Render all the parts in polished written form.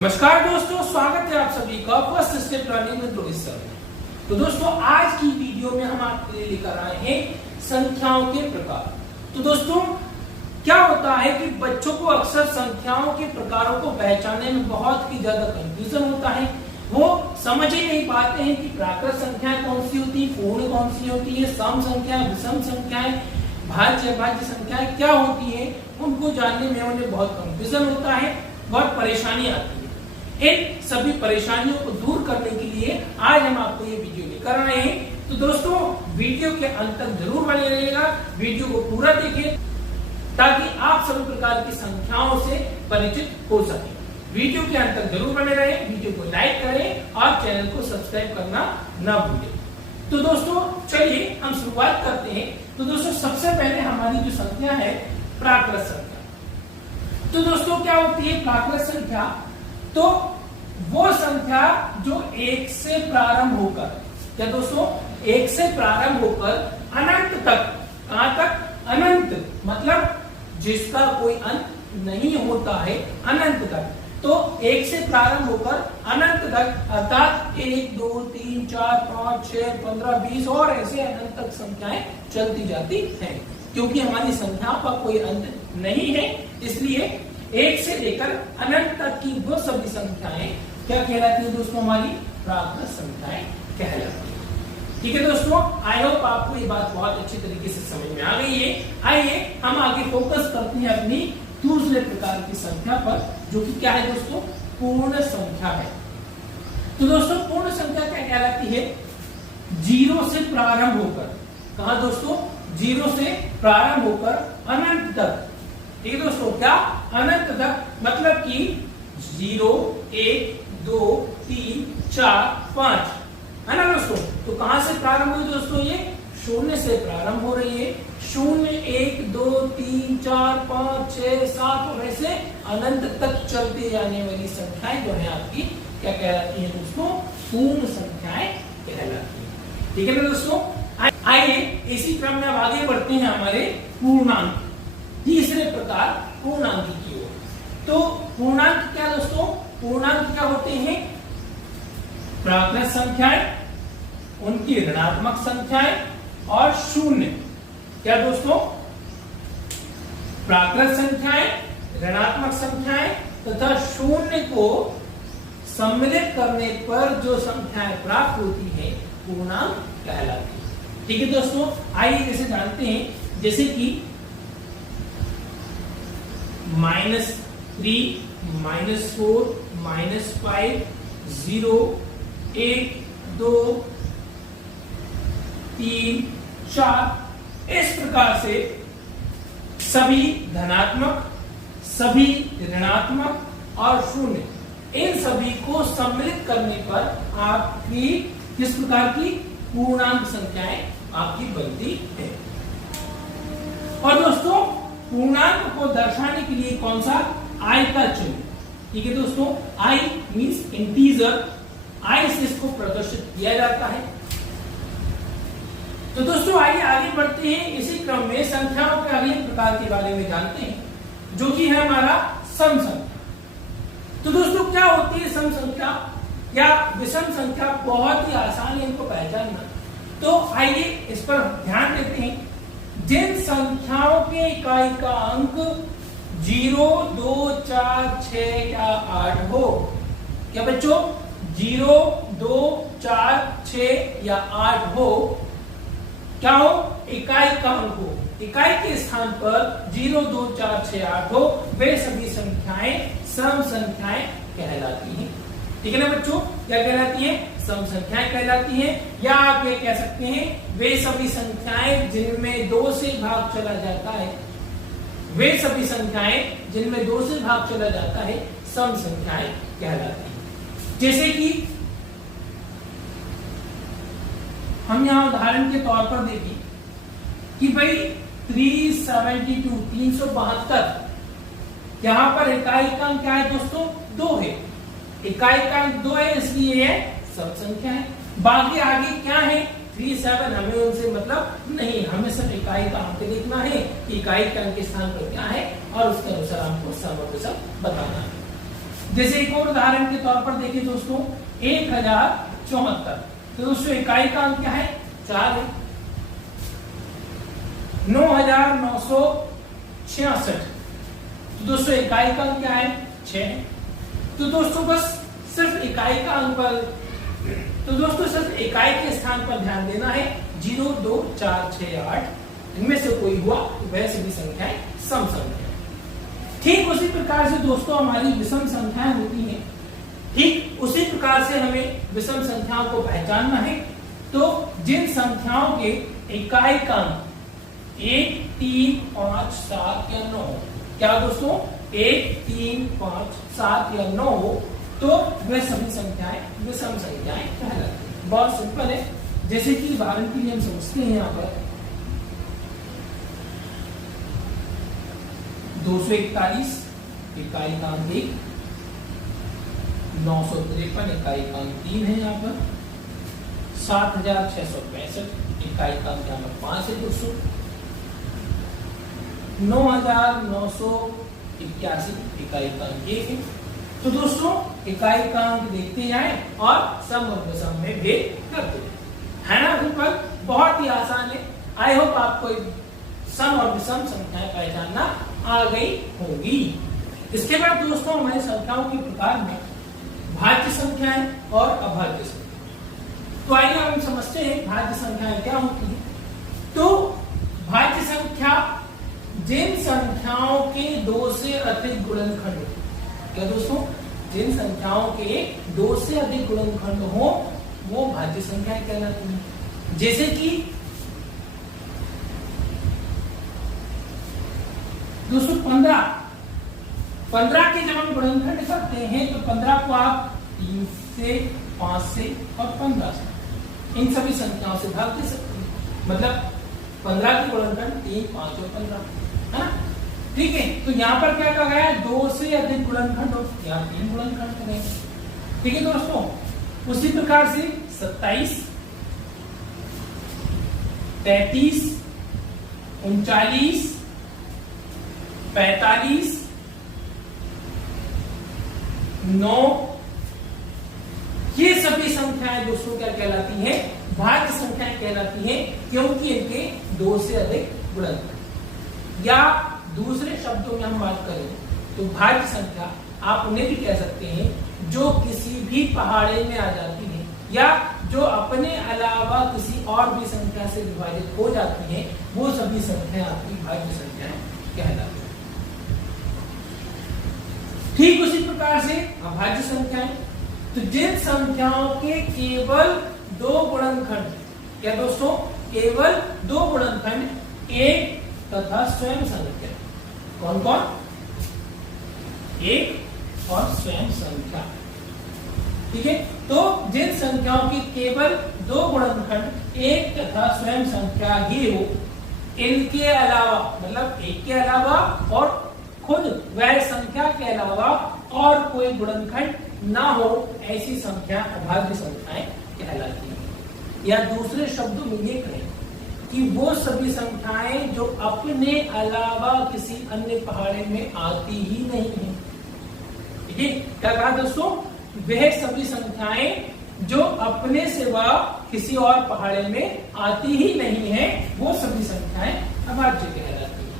नमस्कार दोस्तों, स्वागत है आप सभी का first step learning with Rohit sir. तो दोस्तों, आज की वीडियो में हम आपके लिए लेकर आए हैं संख्याओं के प्रकार। तो दोस्तों, क्या होता है कि बच्चों को अक्सर संख्याओं के प्रकारों को पहचानने में बहुत ही ज्यादा कंफ्यूजन होता है। वो समझ ही नहीं पाते हैं कि प्राकृत संख्याएं कौन सी होती है, पूर्ण कौन सी होती है, सम संख्याएं, विषम संख्याएं, भाज्य अभाज्य संख्याएं क्या होती है। उनको जानने में उन्हें बहुत कंफ्यूजन होता है, बहुत परेशानी आती है। इन सभी परेशानियों को दूर करने के लिए आज हम आपको ये वीडियो लेकर आए हैं। तो दोस्तों, वीडियो के अंत तक जरूर बने रहिएगा, वीडियो को पूरा देखिए ताकि आप सभी प्रकार की संख्याओं से परिचित हो सके। वीडियो के अंत तक जरूर बने रहे, वीडियो को लाइक करें और चैनल को सब्सक्राइब करना ना भूलें। तो दोस्तों, चलिए हम शुरुआत करते हैं। तो दोस्तों, सबसे पहले हमारी जो संख्या है प्राकृत संख्या। तो दोस्तों, क्या होती है प्राकृत संख्या? तो वो संख्या जो एक से प्रारंभ होकर, क्या दोस्तों, एक से प्रारंभ होकर अनंत तक, कहां तक? अनंत, मतलब जिसका कोई अंत नहीं होता है, अनंत तक। तो एक से प्रारंभ होकर अनंत तक, अर्थात 1 2 3 4 5 6 15 20 और ऐसे अनंत तक संख्याएं चलती जाती हैं। क्योंकि हमारी संख्याओं का कोई अंत नहीं है, इसलिए एक से लेकर अनंत तक की वो सभी संख्याएं क्या कहलाती है दोस्तों? हमारी प्राकृत संख्याएं कहलाती है। ठीक है दोस्तों, आई होप आपको ये बात बहुत अच्छी तरीके से समझ में आ गई है। आइए हम आगे फोकस करते हैं अपनी दूसरे प्रकार की संख्या पर, जो कि क्या है दोस्तों? पूर्ण संख्या है। तो दोस्तों, पूर्ण संख्या क्या कहलाती है? 0 से प्रारंभ होकर, कहा दोस्तों? 0 से प्रारंभ होकर अनंत तक। ठीक है दोस्तों, क्या? अनंत तक, मतलब कि 0 1 2 3 4 5, है ना दोस्तों? तो कहां से प्रारंभ हुई दोस्तों? ये 0 से प्रारंभ हो रही है। 0 1 2 3 4 5 6 7 और ऐसे अनंत तक चलते जाने वाली संख्याएं जो है आपकी क्या कहलाती है दोस्तों? पूर्ण संख्याएं कहलाती है। ठीक है ना दोस्तों? आइए इसी क्रम में अब आगे बढ़ते हैं हमारे पूर्णांक, तीसरे प्रकार पूर्णांक की ओर। तो पूर्णांक क्या दोस्तों? पूर्णांक क्या होते हैं? प्राकृत संख्याएं, उनकी ऋणात्मक संख्याएं और शून्य। क्या दोस्तों? प्राकृत संख्याएं, ऋणात्मक संख्याएं तथा शून्य को सम्मिलित करने पर जो संख्याएं प्राप्त होती है पूर्णांक कहलाती है। ठीक है दोस्तों, आइए जैसे जानते हैं, जैसे कि -3 -4 -5 0 1 2 3 4, इस प्रकार से सभी धनात्मक, सभी ऋणात्मक और शून्य, इन सभी को सम्मिलित करने पर आपकी किस प्रकार की पूर्णांक संख्याएं आपकी बनती है। और दोस्तों, पूर्णांक को दर्शाने के लिए कौन सा? आई का चिन्ह। ठीक है दोस्तों, आई मींस इंटीजर, आई से इसको प्रदर्शित किया जाता है। तो दोस्तों, आइए आगे बढ़ते हैं। इसी क्रम में संख्याओं के अगले प्रकार के बारे में जानते हैं, जो कि है हमारा सम संख्या। तो दोस्तों, क्या होती है सम संख्या या विषम संख्या? बहुत ही आसान है इनको पहचानना। तो आइए इस पर ध्यान देते हैं। जिन संख्याओं के इकाई का अंक 0 2 4 6 या 8 हो, क्या बच्चों? 0 2 4 6 या 8 हो, क्या हो? इकाई का अंक हो। इकाई के स्थान पर 0 2 4 6 8 हो, वे सभी संख्याएं सम संख्याएं कहलाती हैं। ठीक है ना बच्चों? क्या कहलाती है? सम संख्याएं कहलाती हैं। या आप ये कह सकते हैं, वे सभी संख्याएं जिनमें 2 से भाग चला जाता है, वे सभी संख्याएं जिनमें 2 से भाग चला जाता है सम संख्याएं कहलाती हैं। जैसे कि हम यहां उदाहरण के तौर पर देखें कि भाई 372 372, यहां पर इकाई का अंक क्या है दोस्तों? 2 है। इकाई का अंक 2 है, इसलिए है सम संख्या है। बाकी आगे क्या है? 3 7, हमें उनसे मतलब नहीं, हमें सिर्फ इकाई का अंक देखना है कि इकाई के अंक के स्थान पर क्या है और उसके अनुसार हमको सम और विषम बताना है। जैसे एक और उदाहरण के तौर पर देखिए दोस्तों 1074। तो दोस्तों इकाई का अंक क्या है? 4 है। 9966। तो दोस्तों इकाई का अंक क्या है? 6 है। तो दोस्तों बस सिर्फ इकाई का अंक पर, तो दोस्तों सिर्फ इकाई के स्थान पर ध्यान देना है। 0, 2, 4, 6, 8 इनमें से कोई हुआ तो वह सभी संख्याएं सम संख्या। ठीक उसी प्रकार से दोस्तों हमारी विषम संख्याएं होती हैं। ठीक उसी प्रकार से हमें विषम संख्याओं को पहचानना है। तो जिन संख्याओं के इकाई का अंक 1, 3, 5, 7 या 9, क्या दोस्तों 1, 3, 5, 7 या 9 हो तो वे सभी संख्याएं विषम संख्याएं कहलाती हैं। बहुत सिंपल है। जैसे कि उदाहरण के लिए हम समझते हैं यहाँ पर 241 इकाई का अंक 1, 953 इकाई का अंक 3 है यहाँ पर, 7665 इकाई का अंक यहाँ पर 5 है दोस्तों, 9981 इकाई का अंक 1 है। तो दोस्तों इकाई का अंक देखते जाएं और सम और विषम में भेद करते जाएं, है ना। सिंपल, बहुत ही आसान है। आई होप आपको सम और विषम संख्याएं पहचानना आ गई होगी। इसके बाद दोस्तों हमारी संख्याओं के प्रकार में भाज्य संख्याएं और अभाज्य संख्याएं। तो आइए हम समझते हैं भाज्य संख्याएं क्या होती है। तो भाज्य संख्या जिन संख्याओं के 2 से अधिक गुणनखंड, क्या दोस्तों जिन संख्याओं के 2 से अधिक गुणनखंड हो वो भाज्य संख्याएं कहलाती हैं। जैसे कि दोस्तों 15 के जब हम गुणनखंड करते हैं तो 15 को आप 3 से, 5 से और 15 से, इन सभी संख्याओं से भाग दे सकते हैं। मतलब 15 के गुणनखंड 3, 5 और 15, है ना। ठीक है। तो यहाँ पर क्या कहा गया है? 2 से अधिक गुणनखंड हो, यहाँ 3 गुणनखंड करेंगे। ठीक है दोस्तों। उसी प्रकार से 27, 33, 39, 45, 9 ये सभी संख्याएं दोस्तों क्या कहलाती हैं? भाज्य संख्याएं कहलाती हैं, क्योंकि इनके 2 से अधिक गुणनखंड। या दूसरे शब्दों में हम बात करें तो भाज्य संख्या आप उन्हें भी कह सकते हैं जो किसी भी पहाड़े में आ जाती है या जो अपने अलावा किसी और भी संख्या से विभाजित हो जाती हैं, वो सभी संख्याएं आपकी भाज्य संख्याएं कहलाती हैं। ठीक उसी प्रकार से अभाज्य संख्याएं, तो जिन संख्याओं के केवल 2 गुणनखंड, क्या दोस्तों केवल 2 गुणनखंड, 1 तथा स्वयं संख्या, कौन कौन? 1 और स्वयं संख्या। ठीक है। तो जिन संख्याओं के केवल 2 गुणनखंड, 1 तथा स्वयं संख्या ही हो, इनके अलावा मतलब 1 के अलावा और खुद वह संख्या के अलावा और कोई गुणनखंड ना हो, ऐसी संख्या अभाज्य संख्याएं कहलाती हैं। या दूसरे शब्दों में ये कहें कि वो सभी संख्याएं जो अपने अलावा किसी अन्य पहाड़े में आती ही नहीं है। ठीक है। क्या कहा दोस्तों? वह सभी संख्याएं जो अपने सिवा किसी और पहाड़े में आती ही नहीं है, वो सभी संख्याएं अभाज्य कहलाती हैं।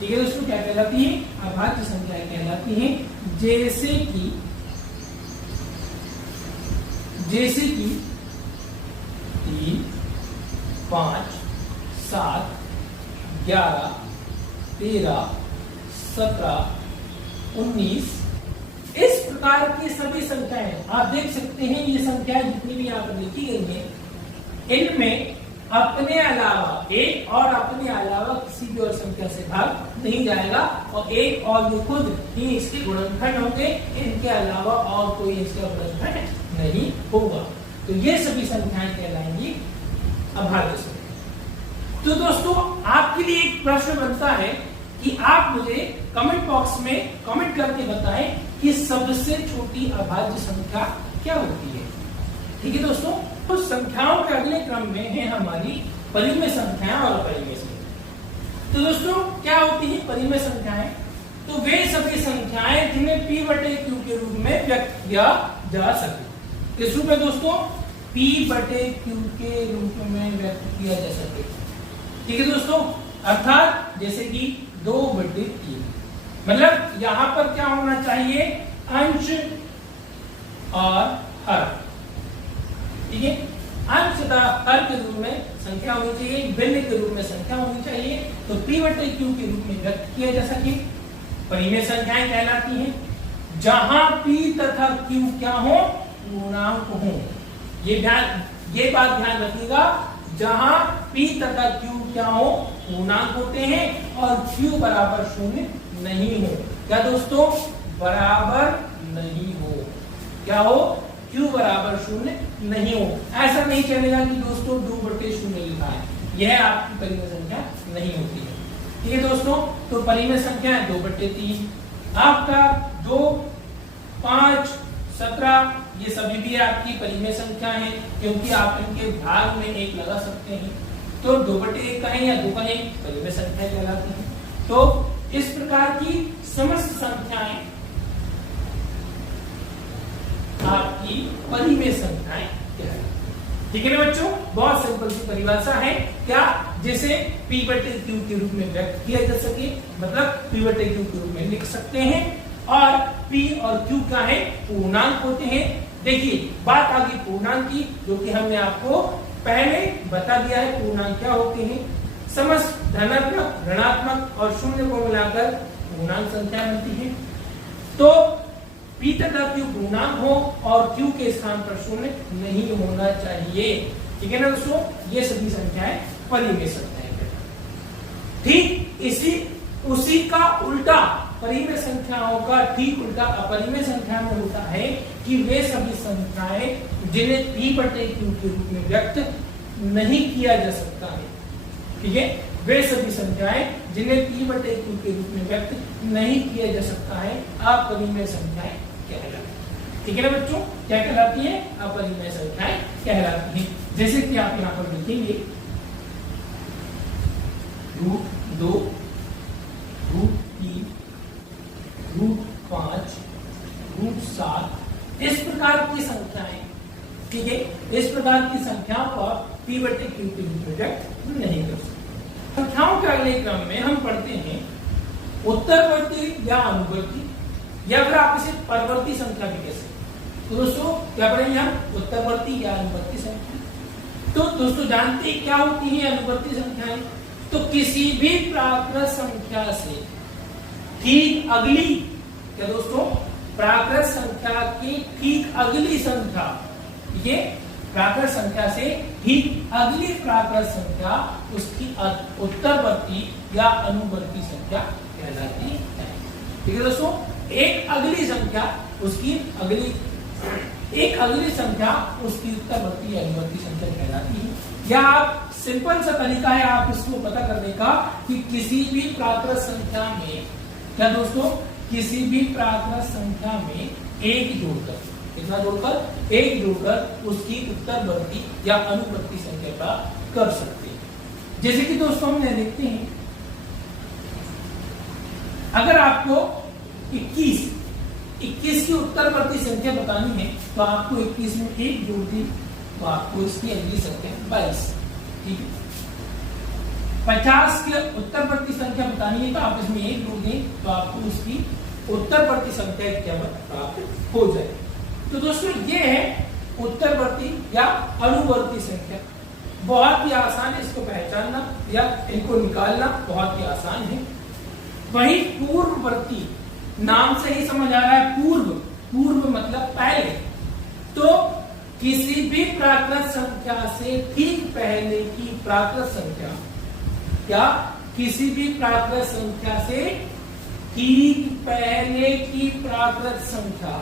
ठीक है दोस्तों, क्या कहलाती है? अभाज्य संख्याएं कहलाती हैं। जैसे कि 3, 5, 7, 11, 13, 17, 19 इस प्रकार की सभी संख्याएं आप देख सकते हैं। ये संख्याएं जितनी भी यहाँ पर लिखी गई हैं, इनमें अपने अलावा 1 और अपने अलावा किसी भी और संख्या से भाग नहीं जाएगा, और 1 और ये खुद ही इसके गुणनखंड होंगे, इनके अलावा और कोई इसका गुणनखंड नहीं होगा। तो ये सभी संख्याएं कहलाएंगी अभाज्य संख्या। तो दोस्तों आपके लिए एक प्रश्न बनता है कि आप मुझे कमेंट बॉक्स में कमेंट करके बताएं कि सबसे छोटी अभाज्य संख्या क्या होती है। ठीक है दोस्तों। तो संख्याओं के अगले क्रम में है हमारी परिमेय संख्याएं और अपरिमेय संख्याएं। तो दोस्तों क्या होती है परिमेय संख्याएं? तो वे सभी संख्याएं जिन्हें p बटे q के रूप में व्यक्त किया जा सके। किस रूप में दोस्तों? p बटे q के रूप में व्यक्त किया जा सके। ठीक है दोस्तों, अर्थात जैसे कि 2 बटे 3, मतलब यहां पर क्या होना चाहिए? अंश और हर। ठीक है, अंश तथा हर के रूप में संख्या होनी चाहिए, भिन्न के रूप में संख्या होनी चाहिए, तो p बटे q के रूप में व्यक्त किया जा सके। परिमेय संख्याएं कहलाती हैं जहां p तथा q क्या हो? पूर्णांक हो। ये बात ध्यान रखिएगा, जहां p तथा q क्या हो? पूर्णांक होते हैं और q बराबर 0 नहीं हो। क्या दोस्तों? बराबर नहीं हो। क्या हो? q बराबर 0 नहीं हो। ऐसा नहीं चलेगा कि दोस्तों 2 बटे 0 लिखा है, यह आपकी परिमेय संख्या नहीं होती है। ठीक है दोस्तों, तो परिमेय संख्या है 2 बटे 3, आपका 2, 5, 17 ये सभी भी आपकी परिमेय संख्या है, क्योंकि आप इनके भाग में 1 लगा सकते हैं। तो 2 बटे 1 कहें या 2 कहें, परिमेय संख्या कहलाती है। तो इस प्रकार की समस्त संख्याएं आपकी परिमेय संख्याएं कहलाती हैं। ठीक है ना बच्चों, बहुत सिंपल सी परिभाषा है। क्या? जैसे p बटे q के रूप में व्यक्त किया जा सके, मतलब p बटे q के रूप में लिख सकते हैं, और p और q क्या है? पूर्णांक होते हैं। देखिए बात आ गई पूर्णांक की, जो कि हमने आपको पहले बता दिया है। पूर्णांक क्या होते हैं? समस्त धनात्मक, ऋणात्मक और शून्य को मिलाकर पूर्णांक संख्या बनती है। तो p तथा q पूर्णांक हो और q के स्थान पर 0 नहीं होना चाहिए। ठीक है ना दोस्तों, ये सभी संख्याएं परिमेय संख्याएं। ठीक उसी का उल्टा परिमेय संख्याओं का ठीक उल्टा अपरिमेय संख्या में होता है कि वे सभी संख्याएं जिन्हें p बटे q के रूप में व्यक्त नहीं किया जा सकता है। ठीक है, वे सभी संख्याएं जिन्हें p बटे q के रूप में व्यक्त नहीं किया जा सकता है, अपरिमेय संख्याएं कहलाती है। ठीक है ना बच्चों, क्या कहलाती है? अपरिमेय संख्याएं कहलाती हैं। जैसे कि आप यहाँ पर लिखेंगे √2, √3, √5, √7 इस प्रकार की संख्याएं। ठीक है, इस प्रकार की संख्याओं को आप p बटे q के रूप में व्यक्त नहीं कर सकते। संख्याओं के अगले क्रम में हम पढ़ते हैं उत्तरवर्ती या अनुवर्ती, या फिर आप इसे परवर्ती संख्या भी कह सकते हैं। तो दोस्तों क्या पढ़ेंगे हम? उत्तरवर्ती या अनुवर्ती संख्या। तो दोस्तों जानते हैं क्या होती है अनुवर्ती संख्याएं? तो किसी भी प्राकृत संख्या से ठीक अगली, क्या दोस्तों? प्राकृत संख्या की ठीक अगली संख्या, ये प्राकृत संख्या से ठीक अगली प्राकृत संख्या उसकी उत्तरवर्ती या अनुवर्ती संख्या कहलाती है। ठीक है दोस्तों, एक अगली संख्या उसकी संख्या उसकी उत्तरवर्ती या अनुवर्ती संख्या कहलाती है। या आप सिंपल सा तरीका है आप इसको पता करने का कि किसी भी प्राकृत संख्या में, क्या दोस्तों? किसी भी प्राकृत संख्या में 1 जोड़कर, कितना जोड़कर? 1 जोड़कर उसकी उत्तरवर्ती या अनुवर्ती संख्या प्राप्त कर सकते हैं। जैसे कि दोस्तों हम देखते हैं, अगर आपको 21 की उत्तरवर्ती संख्या बतानी है तो आपको 21 में 1 जोड़ दी तो आपको इसकी अगली संख्या 22। ठीक है, 50 की उत्तरवर्ती संख्या बतानी है तो आप इसमें 1 जोड़ दें तो आपको उसकी उत्तरवर्ती संख्या क्या प्राप्त हो जाए। तो दोस्तों ये है उत्तरवर्ती या अनुवर्ती संख्या। बहुत ही आसान है इसको पहचानना या इनको निकालना, बहुत ही आसान है। वही पूर्ववर्ती, नाम से ही समझ आ रहा है, पूर्व मतलब पहले। तो किसी भी प्राकृत संख्या से ठीक पहले की प्राकृत संख्या, क्या? किसी भी प्राकृत संख्या से ठीक पहले की प्राकृत संख्या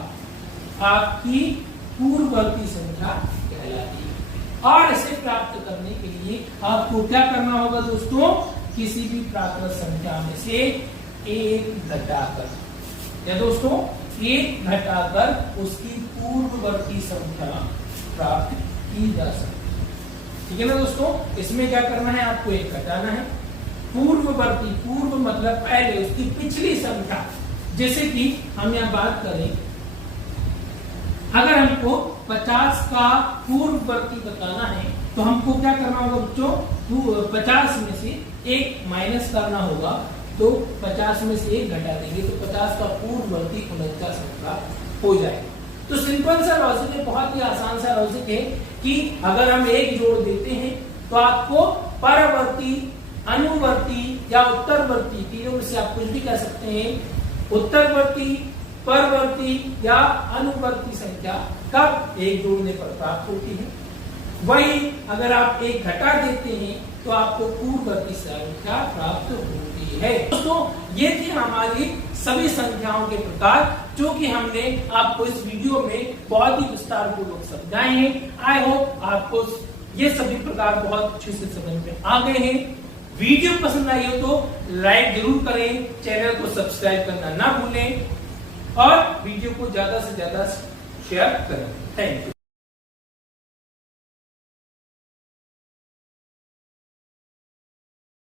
आपकी पूर्ववर्ती संख्या कहलाती है। और इसे प्राप्त करने के लिए आपको क्या करना होगा दोस्तों? किसी भी प्राकृत संख्या में से 1 घटाकर, या दोस्तों 1 घटाकर उसकी पूर्ववर्ती संख्या प्राप्त की जा सकती है। ठीक है ना दोस्तों, इसमें क्या करना है? आपको 1 घटाना है, पूर्ववर्ती, पूर्व मतलब पहले, उसकी पिछली संख्या। जैसे कि हम यहाँ बात करें, अगर हमको 50 का पूर्ववर्ती बताना है तो हमको क्या करना होगा बच्चों, 50 में से 1 माइनस करना होगा, तो 50 में से 1 घटा देंगे तो 50 का पूर्ववर्ती 49 प्राप्त हो जाएगा। तो सिंपल सा लॉजिक है, बहुत ही आसान सा लॉजिक है कि अगर हम 1 जोड़ देते हैं तो आपको परवर्ती, अनुवर्ती या उत्तरवर्ती, तीनों में से आप कुछ भी कह सकते हैं, उत्तरवर्ती, परवर्ती या अनुवर्ती संख्या कब 1 जोड़ने पर प्राप्त होती है। वही अगर आप 1 घटा देते हैं तो आपको पूर्ववर्ती संख्या प्राप्त होती है। दोस्तों ये थी हमारी सभी संख्याओं के प्रकार जो कि हमने आपको इस वीडियो में बहुत ही विस्तार पूर्वक समझाए हैं। आई होप आपको ये सभी प्रकार बहुत अच्छे से समझ में आ गए हैं। वीडियो पसंद आई हो तो लाइक जरूर करें, चैनल को सब्सक्राइब करना ना भूलें और वीडियो को ज्यादा से ज्यादा शेयर करें। Thank you.